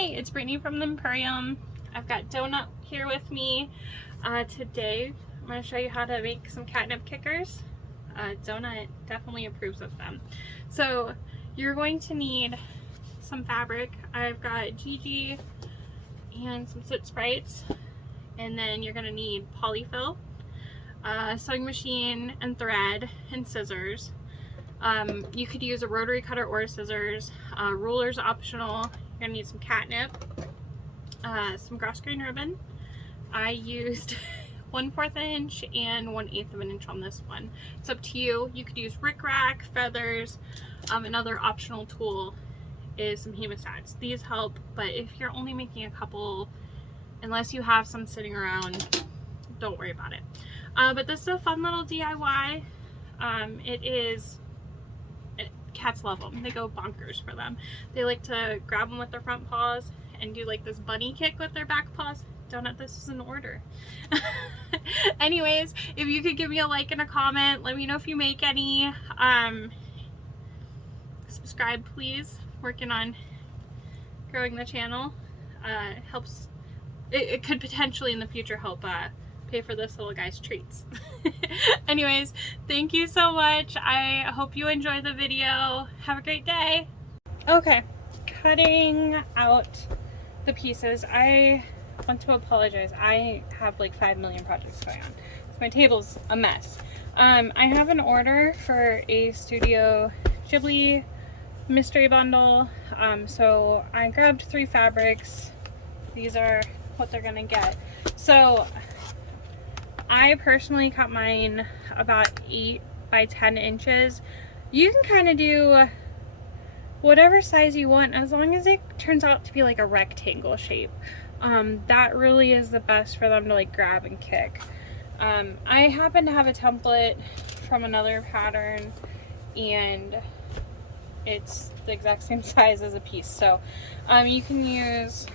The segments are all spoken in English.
Hey, it's Brittany from the Empurrium. I've got Donut here with me. Today I'm going to show you how to make some catnip kickers. Donut definitely approves of them. So you're going to need some fabric. I've got Gigi and some soot sprites, and then you're going to need polyfill, sewing machine and thread, and scissors. You could use a rotary cutter or scissors. Ruler's optional. You're gonna need some catnip, some grass green ribbon. I used 1/4 inch and 1/8 of an inch on this one. It's up to you. You could use rickrack, feathers. Another optional tool is some hemostats. These help, but if you're only making a couple, unless you have some sitting around, don't worry about it. But this is a fun little DIY. Cats love them. They go bonkers for them. They like to grab them with their front paws and do like this bunny kick with their back paws. Donut, this is an order. Anyways, if you could give me a like and a comment, let me know if you make any. Subscribe, please. Working on growing the channel. Helps. It could potentially in the future help pay for this little guy's treats. Anyways, thank you so much. I hope you enjoy the video. Have a great day. Okay, cutting out the pieces. I want to apologize. I have like 5 million projects going on, so my table's a mess. I have an order for a Studio Ghibli mystery bundle. So I grabbed 3 fabrics. These are what they're gonna get. So I personally cut mine about 8 by 10 inches. You can kind of do whatever size you want as long as it turns out to be like a rectangle shape. That really is the best for them to like grab and kick. I happen to have a template from another pattern and it's the exact same size as a piece. So you can use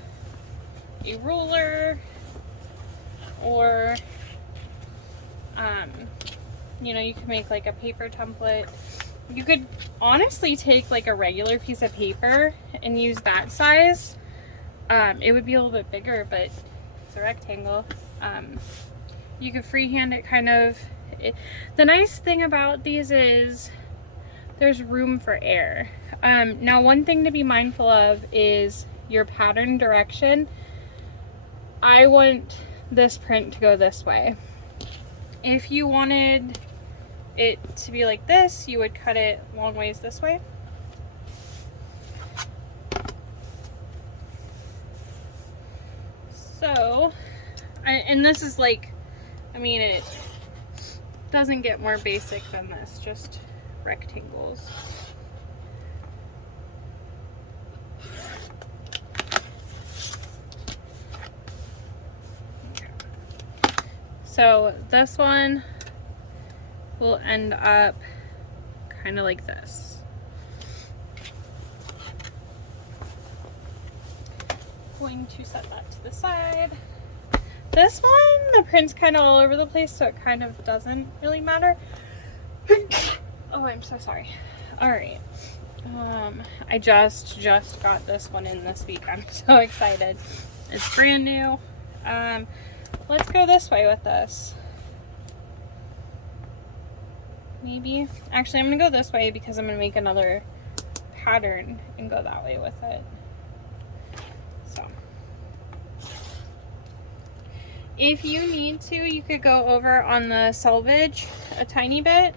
a ruler or you know, you can make like a paper template. You could honestly take like a regular piece of paper and use that size. It would be a little bit bigger, but it's a rectangle. You could freehand it kind of. The nice thing about these is there's room for air. Now one thing to be mindful of is your pattern direction. I want this print to go this way. If you wanted it to be like this, you would cut it long ways this way. So, and this is like, I mean, it doesn't get more basic than this, just rectangles. So this one will end up kind of like this. Going to set that to the side. This one, the print's kind of all over the place, so it kind of doesn't really matter. Oh, I'm so sorry. All right. I just got this one in this week. I'm so excited. It's brand new. Let's go this way with this. Maybe. Actually, I'm going to go this way because I'm going to make another pattern and go that way with it. So. If you need to, you could go over on the selvage a tiny bit.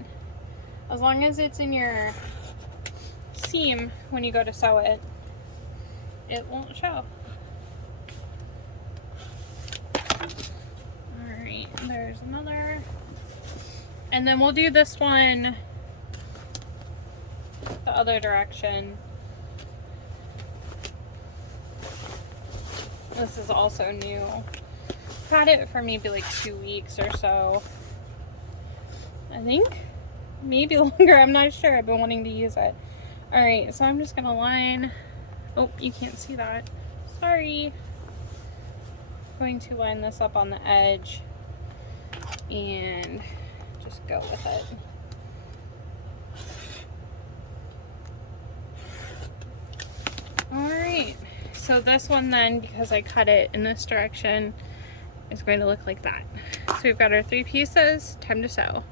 As long as it's in your seam when you go to sew it, it won't show. There's another, and then we'll do this one the other direction. This is also new. Had it for maybe like 2 weeks or so. I think maybe longer. I'm not sure. I've been wanting to use it. All right, so I'm just gonna line. Oh, you can't see that. Sorry. Going to line this up on the edge and just go with it. All right, so this one then, because I cut it in this direction, is going to look like that. So we've got our 3 pieces, time to sew.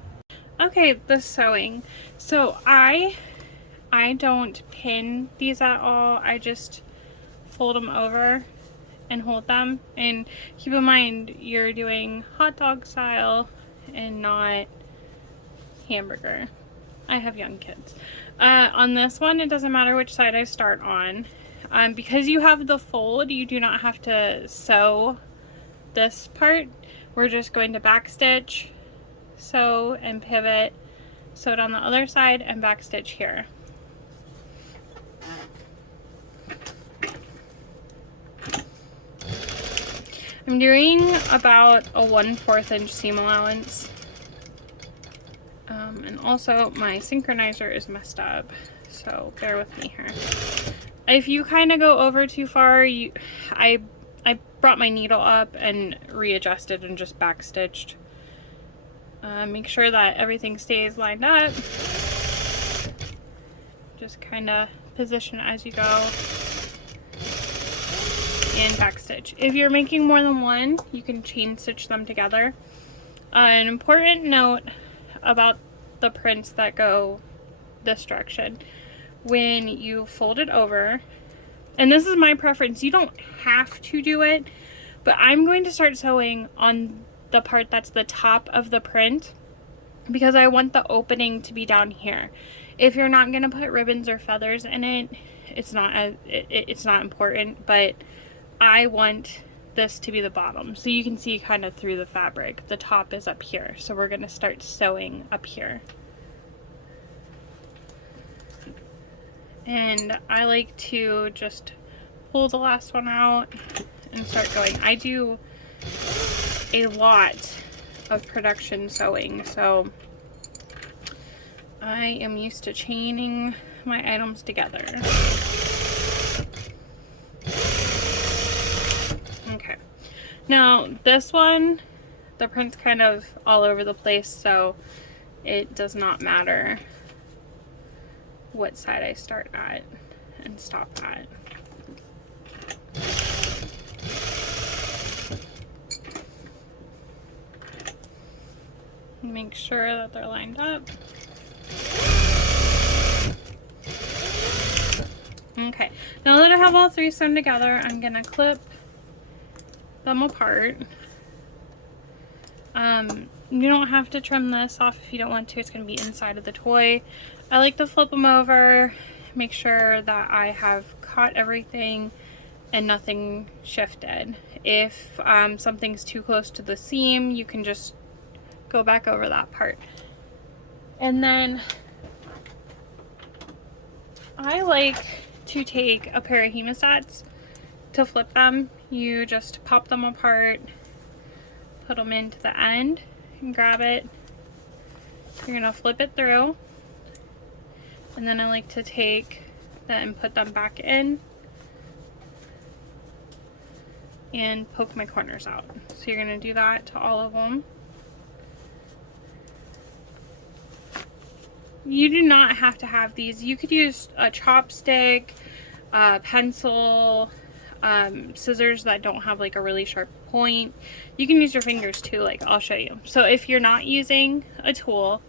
Okay, the sewing. So I don't pin these at all. I just fold them over and hold them. And keep in mind, you're doing hot dog style and not hamburger. I have young kids. On this one, it doesn't matter which side I start on. Because you have the fold, you do not have to sew this part. We're just going to backstitch, sew and pivot, sew it on the other side and backstitch here. I'm doing about a 1/4 inch seam allowance. And also my synchronizer is messed up, so bear with me here. If you kind of go over too far, I brought my needle up and readjusted and just backstitched. Make sure that everything stays lined up. Just kind of position as you go and backstitch. If you're making more than one, you can chain stitch them together. An important note about the prints that go this direction: when you fold it over, and this is my preference, you don't have to do it, but I'm going to start sewing on the part that's the top of the print because I want the opening to be down here. If you're not going to put ribbons or feathers in it, it's not important, but I want this to be the bottom, so you can see kind of through the fabric. The top is up here, so we're going to start sewing up here. And I like to just pull the last one out and start going. I do a lot of production sewing, so I am used to chaining my items together. Okay, now this one, the print's kind of all over the place, so it does not matter what side I start at and stop at. Make sure that they're lined up. Okay, now that I have all 3 sewn together, I'm gonna clip them apart. You don't have to trim this off if you don't want to. It's gonna be inside of the toy. I like to flip them over, make sure that I have caught everything and nothing shifted. If something's too close to the seam, you can just go back over that part. And then I like to take a pair of hemostats to flip them. You just pop them apart, put them into the end and grab it. You're gonna flip it through, and then I like to take that and put them back in and poke my corners out. So you're gonna do that to all of them. You do not have to have these. You could use a chopstick, a pencil, scissors that don't have like a really sharp point. You can use your fingers too, like I'll show you. So if you're not using a tool,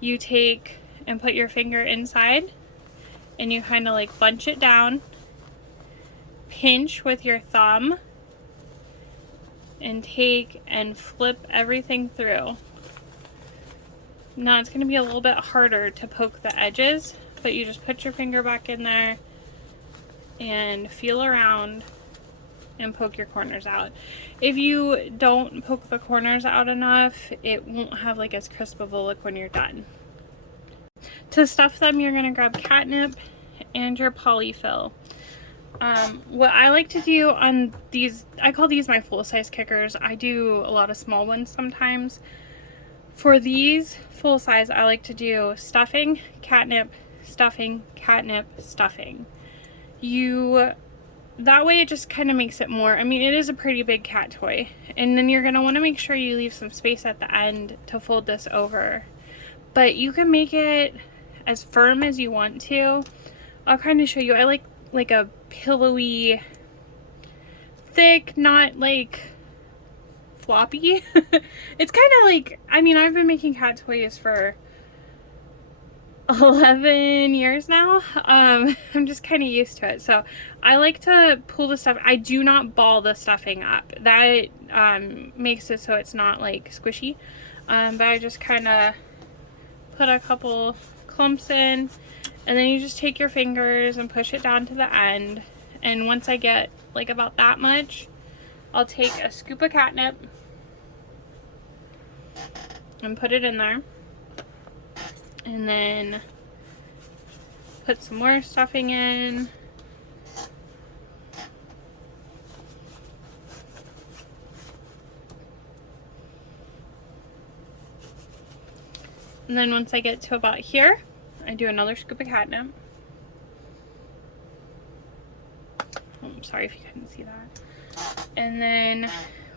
you take and put your finger inside and you kind of like bunch it down, pinch with your thumb, and take and flip everything through. Now it's going to be a little bit harder to poke the edges, but you just put your finger back in there and feel around and poke your corners out. If you don't poke the corners out enough, it won't have like as crisp of a look when you're done. To stuff them, you're going to grab catnip and your polyfill. What I like to do on these, I call these my full-size kickers. I do a lot of small ones sometimes. For these full size, I like to do stuffing, catnip, stuffing, catnip, stuffing. That way it just kind of makes it more, I mean, it is a pretty big cat toy. And then you're going to want to make sure you leave some space at the end to fold this over. But you can make it as firm as you want to. I'll kind of show you. I like a pillowy thick, not like floppy. It's kind of like, I mean, I've been making cat toys for 11 years now. I'm just kind of used to it. So I like to pull the stuff. I do not ball the stuffing up. That makes it so it's not like squishy. But I just kind of put a couple clumps in, and then you just take your fingers and push it down to the end. And once I get like about that much, I'll take a scoop of catnip and put it in there, and then put some more stuffing in. And then once I get to about here, I do another scoop of catnip. Oh, I'm sorry if you couldn't see that. And then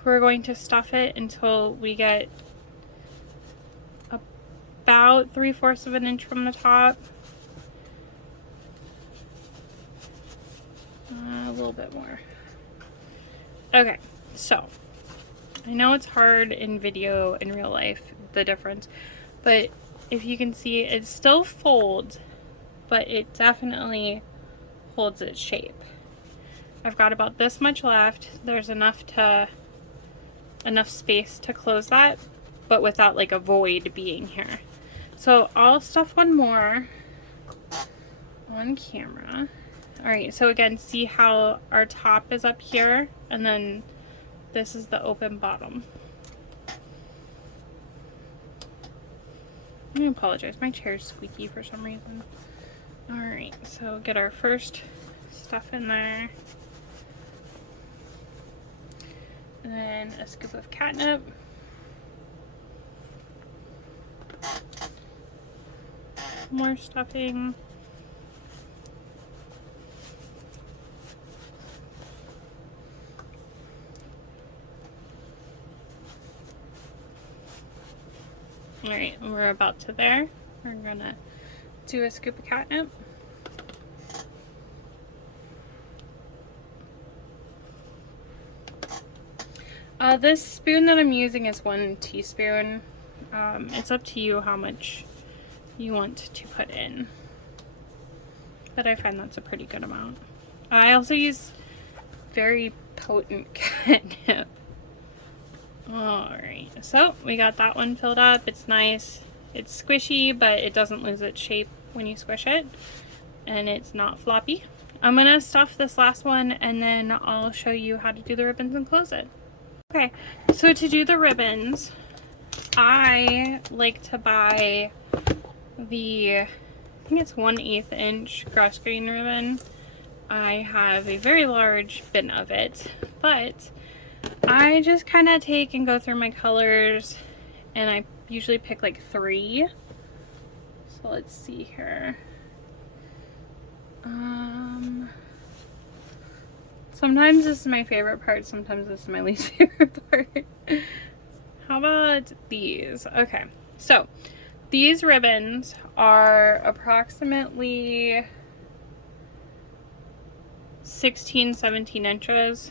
we're going to stuff it until we get about 3/4 of an inch from the top. A little bit more. Okay, so I know it's hard in video in real life, the difference, but if you can see, it still folds, but it definitely holds its shape. I've got about this much left. There's enough space to close that, but without like a void being here. So I'll stuff one more on camera. All right, so again, see how our top is up here, and then this is the open bottom. I apologize, my chair's squeaky for some reason. All right, so get our first stuff in there. And then a scoop of catnip. More stuffing. Alright, we're about to there. We're gonna do a scoop of catnip. This spoon that I'm using is 1 teaspoon. It's up to you how much you want to put in, but I find that's a pretty good amount. I also use very potent catnip. Alright, so we got that one filled up. It's nice. It's squishy, but it doesn't lose its shape when you squish it, and it's not floppy. I'm gonna stuff this last one, and then I'll show you how to do the ribbons and close it. Okay, so to do the ribbons, I like to buy the, I think it's 1/8 inch grass green ribbon. I have a very large bin of it, but I just kind of take and go through my colors, and I usually pick like 3. So let's see here. Sometimes this is my favorite part, sometimes this is my least favorite part. How about these? Okay, so these ribbons are approximately 16-17 inches.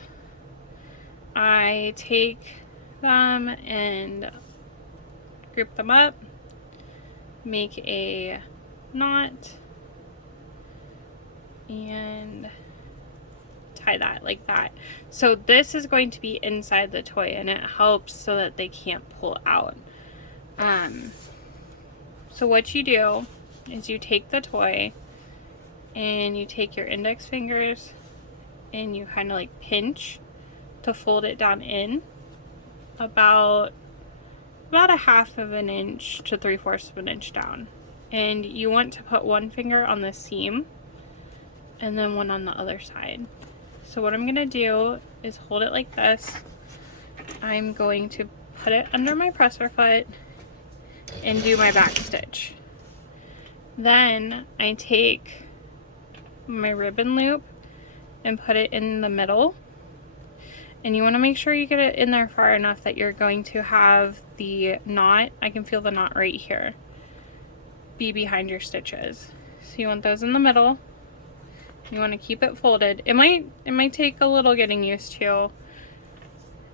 I take them and group them up, make a knot, and tie that like that. So this is going to be inside the toy, and it helps so that they can't pull out. So what you do is you take the toy and you take your index fingers and you kind of like pinch to fold it down in about 1/2 of an inch to 3/4 of an inch down. And you want to put one finger on the seam and then one on the other side. So what I'm gonna do is hold it like this. I'm going to put it under my presser foot and do my back stitch. Then I take my ribbon loop and put it in the middle. And you want to make sure you get it in there far enough that you're going to have the knot, I can feel the knot right here, be behind your stitches. So you want those in the middle. You want to keep it folded. It might take a little getting used to.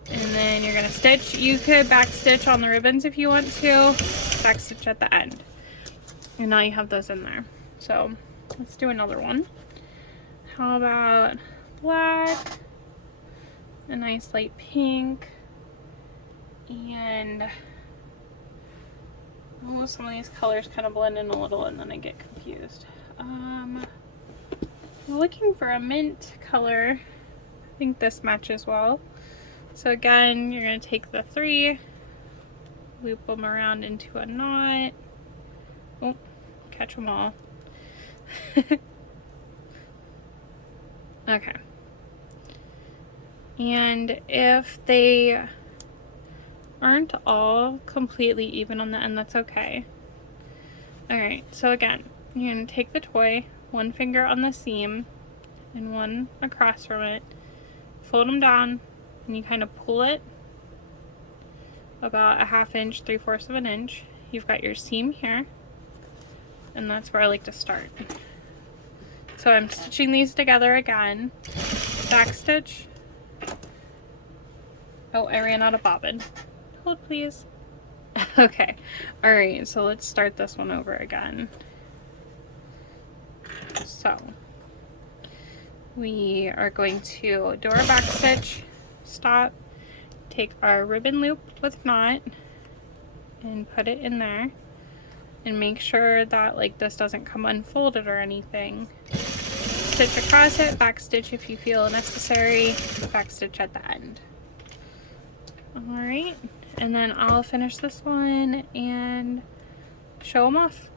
And then you're gonna stitch. You could back stitch on the ribbons if you want to. Back stitch at the end. And now you have those in there. So let's do another one. How about black, a nice light pink, and some of these colors kind of blend in a little and then I get confused. I'm looking for a mint color. I think this matches well. So again, you're going to take the 3, loop them around into a knot. Oh, catch them all. Okay. And if they aren't all completely even on the end, that's okay. Alright, so again, you're going to take the toy, one finger on the seam and one across from it, fold them down, and you kind of pull it about a 1/2 inch, 3/4 of an inch. You've got your seam here, and that's where I like to start. So I'm stitching these together again, back stitch. Oh, I ran out of bobbin. Hold please. Okay, alright, so let's start this one over again. So we are going to do our back stitch, stop, take our ribbon loop with knot and put it in there, and make sure that like this doesn't come unfolded or anything. Stitch across it, back stitch if you feel necessary, back stitch at the end. Alright, and then I'll finish this one and show them off.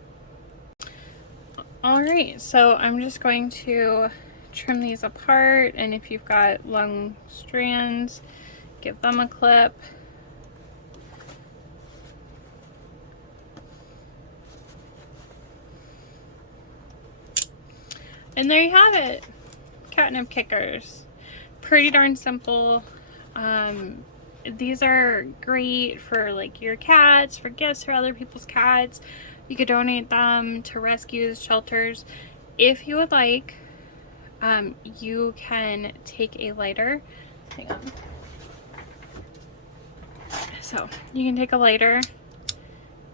Alright, so I'm just going to trim these apart, and if you've got long strands, give them a clip. And there you have it. Catnip kickers. Pretty darn simple. These are great for like your cats, for gifts for other people's cats. You could donate them to rescues, shelters. If you would like, you can take a lighter. Hang on. So you can take a lighter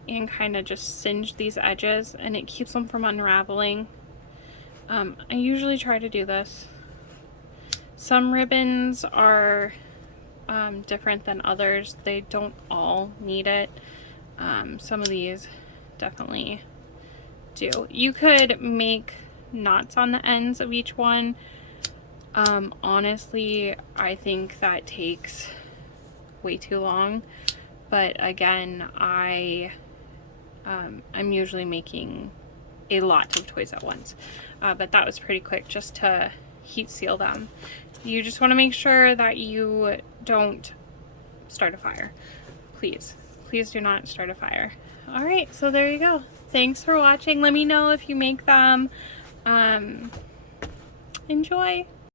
and kind of just singe these edges, and it keeps them from unraveling. I usually try to do this. Some ribbons are different than others. They don't all need it. Some of these definitely do. You could make knots on the ends of each one. Honestly, I think that takes way too long, but again, I'm usually making a lot of toys at once, but that was pretty quick just to heat seal them. You just want to make sure that you don't start a fire. Please do not start a fire. Alright, so there you go. Thanks for watching. Let me know if you make them. Enjoy.